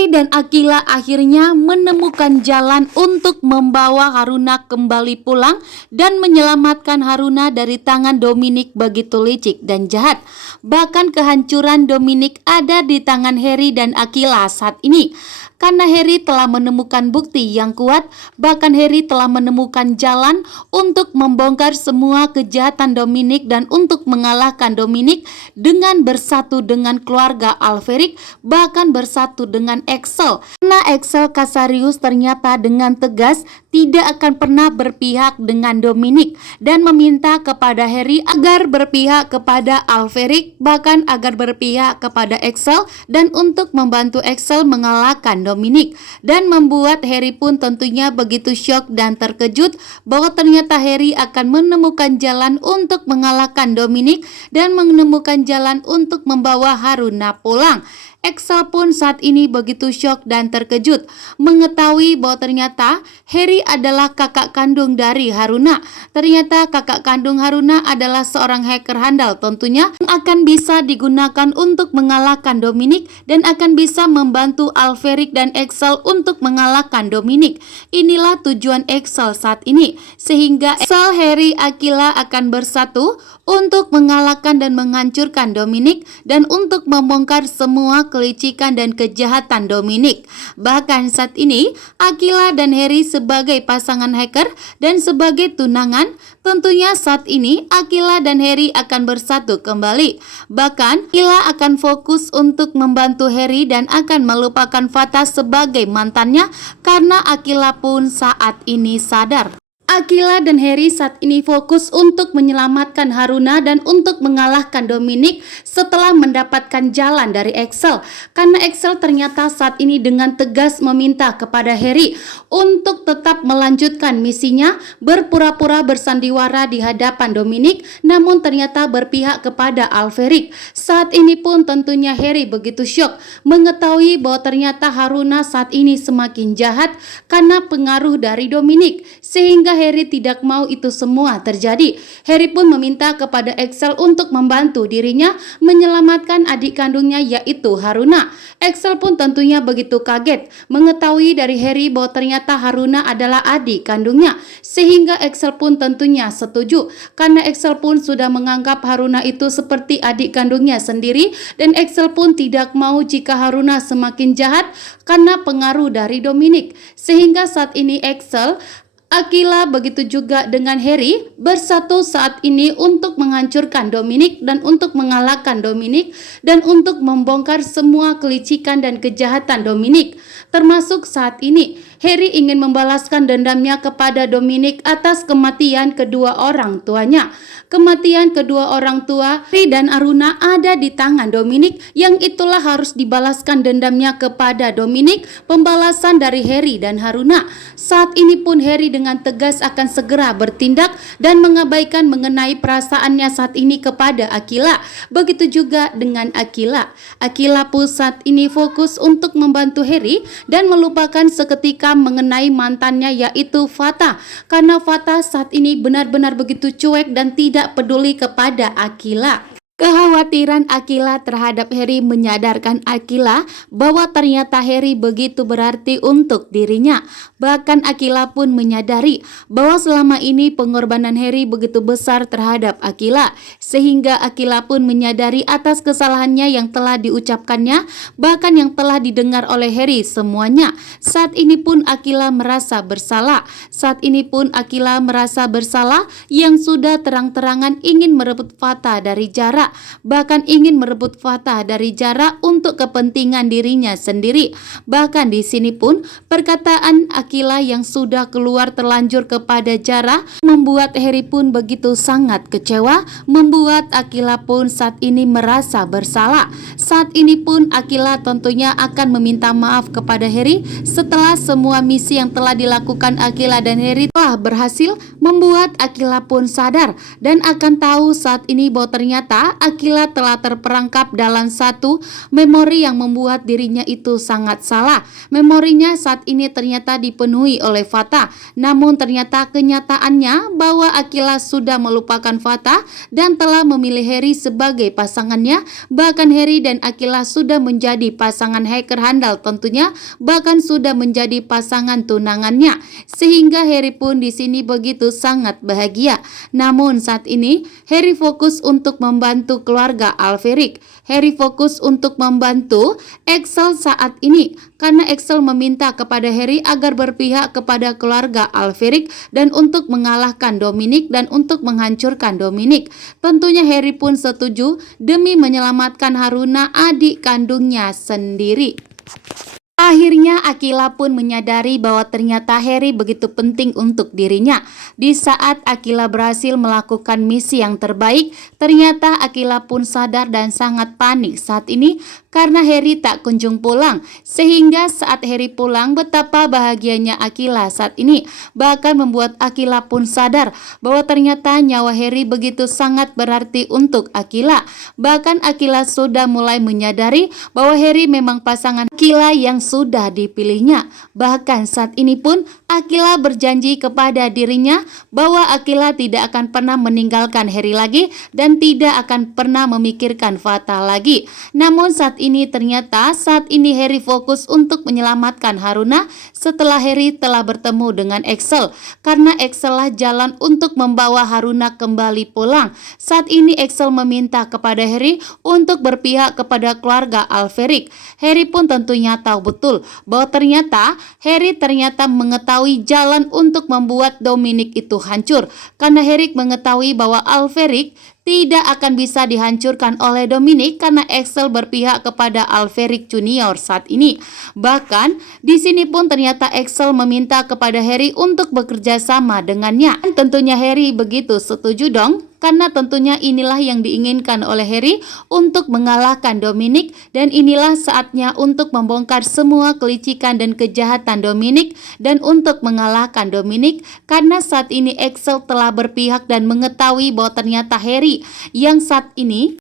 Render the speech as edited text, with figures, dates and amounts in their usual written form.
Heri dan Akila akhirnya menemukan jalan untuk membawa Haruna kembali pulang dan menyelamatkan Haruna dari tangan Dominik begitu licik dan jahat. Bahkan kehancuran Dominik ada di tangan Heri dan Akila saat ini. Karena Heri telah menemukan bukti yang kuat, bahkan Heri telah menemukan jalan untuk membongkar semua kejahatan Dominik dan untuk mengalahkan Dominik dengan bersatu dengan keluarga Alferic, bahkan bersatu dengan Axel. Karena Axel Casarius ternyata dengan tegas tidak akan pernah berpihak dengan Dominik dan meminta kepada Heri agar berpihak kepada Alferic, bahkan agar berpihak kepada Axel dan untuk membantu Axel mengalahkan Dominik, dan membuat Heri pun tentunya begitu syok dan terkejut bahwa ternyata Heri akan menemukan jalan untuk mengalahkan Dominik dan menemukan jalan untuk membawa Haruna pulang. Axel pun saat ini begitu syok dan terkejut mengetahui bahwa ternyata Heri adalah kakak kandung dari Haruna. Ternyata kakak kandung Haruna adalah seorang hacker handal tentunya yang akan bisa digunakan untuk mengalahkan Dominik dan akan bisa membantu Alferic dan Axel untuk mengalahkan Dominik. Inilah tujuan Axel saat ini, sehingga Axel, Heri, Akila akan bersatu untuk mengalahkan dan menghancurkan Dominik dan untuk membongkar semua kelicikan dan kejahatan Dominik. Bahkan saat ini Akila dan Heri sebagai pasangan hacker dan sebagai tunangan, tentunya saat ini Akila dan Heri akan bersatu kembali. Bahkan Akila akan fokus untuk membantu Heri dan akan melupakan Fatah sebagai mantannya karena Akila pun saat ini sadar. Akila dan Heri saat ini fokus untuk menyelamatkan Haruna dan untuk mengalahkan Dominik setelah mendapatkan jalan dari Axel. Karena Axel ternyata saat ini dengan tegas meminta kepada Heri untuk tetap melanjutkan misinya berpura-pura bersandiwara di hadapan Dominik, namun ternyata berpihak kepada Alferic. Saat ini pun tentunya Heri begitu syok mengetahui bahwa ternyata Haruna saat ini semakin jahat karena pengaruh dari Dominik, sehingga Heri tidak mau itu semua terjadi. Heri pun meminta kepada Axel untuk membantu dirinya menyelamatkan adik kandungnya yaitu Haruna. Axel pun tentunya begitu kaget mengetahui dari Heri bahwa ternyata Haruna adalah adik kandungnya, sehingga Axel pun tentunya setuju karena Axel pun sudah menganggap Haruna itu seperti adik kandungnya sendiri, dan Axel pun tidak mau jika Haruna semakin jahat karena pengaruh dari Dominik. Sehingga saat ini Axel, Akila begitu juga dengan Heri bersatu saat ini untuk menghancurkan Dominik dan untuk mengalahkan Dominik dan untuk membongkar semua kelicikan dan kejahatan Dominik. Termasuk saat ini Heri ingin membalaskan dendamnya kepada Dominik atas kematian kedua orang tuanya. Kematian kedua orang tua Heri dan Haruna ada di tangan Dominik, yang itulah harus dibalaskan dendamnya kepada Dominik, pembalasan dari Heri dan Haruna. Saat ini pun Heri dengan tegas akan segera bertindak dan mengabaikan mengenai perasaannya saat ini kepada Akila. Begitu juga dengan Akila. Akila pun saat ini fokus untuk membantu Heri dan melupakan seketika mengenai mantannya yaitu Fatah, karena Fatah saat ini benar-benar begitu cuek dan tidak peduli kepada Akila. Kekhawatiran Akila terhadap Heri menyadarkan Akila bahwa ternyata Heri begitu berarti untuk dirinya. Bahkan Akila pun menyadari bahwa selama ini pengorbanan Heri begitu besar terhadap Akila, sehingga Akila pun menyadari atas kesalahannya yang telah diucapkannya, bahkan yang telah didengar oleh Heri semuanya. Saat ini pun Akila merasa bersalah. Saat ini pun Akila merasa bersalah yang sudah terang-terangan ingin merebut Fatah dari jarak, bahkan ingin merebut Fatah dari jarak untuk kepentingan dirinya sendiri. Bahkan di sini pun perkataan Akila yang sudah keluar terlanjur kepada Jara membuat Heri pun begitu sangat kecewa, membuat Akila pun saat ini merasa bersalah. Saat ini pun Akila tentunya akan meminta maaf kepada Heri setelah semua misi yang telah dilakukan Akila dan Heri telah berhasil membuat Akila pun sadar dan akan tahu saat ini bahwa ternyata Akila telah terperangkap dalam satu memori yang membuat dirinya itu sangat salah. Memorinya saat ini ternyata dipenuhi oleh Fatah, namun ternyata kenyataannya bahwa Akila sudah melupakan Fatah dan telah memilih Harry sebagai pasangannya. Bahkan Harry dan Akila sudah menjadi pasangan hacker handal tentunya, bahkan sudah menjadi pasangan tunangannya, sehingga Harry pun di sini begitu sangat bahagia. Namun saat ini Harry fokus untuk membantu keluarga Alferic. Harry fokus untuk membantu Axel saat ini karena Axel meminta kepada Harry agar berpihak kepada keluarga Alferic dan untuk mengalahkan Dominic dan untuk menghancurkan Dominic. Tentunya Harry pun setuju demi menyelamatkan Haruna, adik kandungnya sendiri. Akhirnya Akila pun menyadari bahwa ternyata Harry begitu penting untuk dirinya. Di saat Akila berhasil melakukan misi yang terbaik, ternyata Akila pun sadar dan sangat panik saat ini karena Harry tak kunjung pulang. Sehingga saat Harry pulang, betapa bahagianya Akila saat ini. Bahkan membuat Akila pun sadar bahwa ternyata nyawa Harry begitu sangat berarti untuk Akila. Bahkan Akila sudah mulai menyadari bahwa Harry memang pasangan Akila yang sudah dipilihnya. Bahkan saat ini pun Akila berjanji kepada dirinya bahwa Akila tidak akan pernah meninggalkan Harry lagi dan tidak akan pernah memikirkan Fatah lagi. Namun saat ini ternyata saat ini Harry fokus untuk menyelamatkan Haruna setelah Harry telah bertemu dengan Axel, karena Axel lah jalan untuk membawa Haruna kembali pulang. Saat ini Axel meminta kepada Harry untuk berpihak kepada keluarga Alferic. Harry pun tentunya tahu betul bahwa ternyata Harry mengetahui jalan untuk membuat Dominic itu hancur, karena Harry mengetahui bahwa Alferic tidak akan bisa dihancurkan oleh Dominic karena Axel berpihak kepada Alferic Junior saat ini. Bahkan di sini pun ternyata Axel meminta kepada Harry untuk bekerja sama dengannya. Dan tentunya Harry begitu setuju dong, karena tentunya inilah yang diinginkan oleh Harry untuk mengalahkan Dominic, dan inilah saatnya untuk membongkar semua kelicikan dan kejahatan Dominic dan untuk mengalahkan Dominic, karena saat ini Axel telah berpihak dan mengetahui bahwa ternyata Harry yang saat ini